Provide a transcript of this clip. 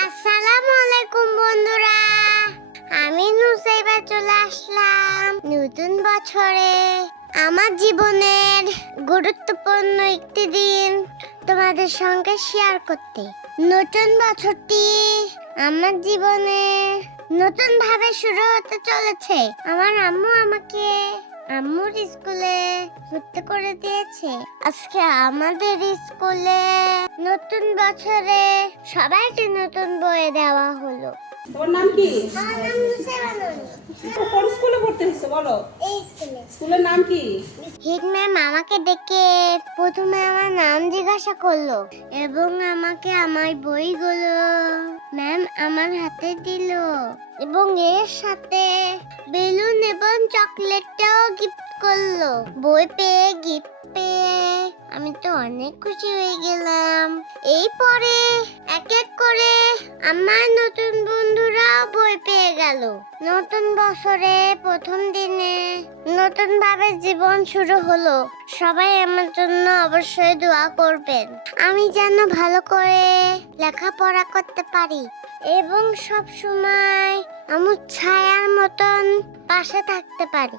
আসসালামু আলাইকুম বন্ধুরা, আমি নুসাইবা চলে আসলাম নতুন বছরে আমার জীবনের গুরুত্বপূর্ণ একটি দিন তোমাদের সঙ্গে শেয়ার করতে। নতুন বছরটি আমার জীবনে নতুন ভাবে শুরু হতে চলেছে। আমার আম্মু আমাকে আম্মুর স্কুলে ভর্তি করে দিয়েছে। আজকে আমাদের স্কুলে নতুন বছরে সবাইকে নতুন বই দেওয়া হলো। তোমার নাম কি? আমার নাম নুসাইবা নূর। কোন স্কুলে ভর্তি হয়েছে বলো? এই স্কুলে। স্কুলের নাম কি? হেড ম্যাম আমাকে ডেকে প্রথমে আমার নাম জিজ্ঞাসা করলো এবং আমাকে আমার বইগুলো ম্যাম আমার হাতে দিল এবং এর সাথে বেলুন এবং চকলেটটাও গিফট করলো। বই পেয়ে গিফট পেয়ে আমি তো অনেক খুশি হয়ে গেলাম। এই পরে এক এক করে আমার নতুন বন্ধুরা বই পেয়ে গেল। নতুন বছরে প্রথম দিনে নতুন ভাবে জীবন শুরু হলো। সবাই আমার জন্য অবশ্যই দোয়া করবেন, আমি যেন ভালো করে লেখাপড়া করতে পারি এবং সব সময় আমার ছায়ার মতন পাশে থাকতে পারি।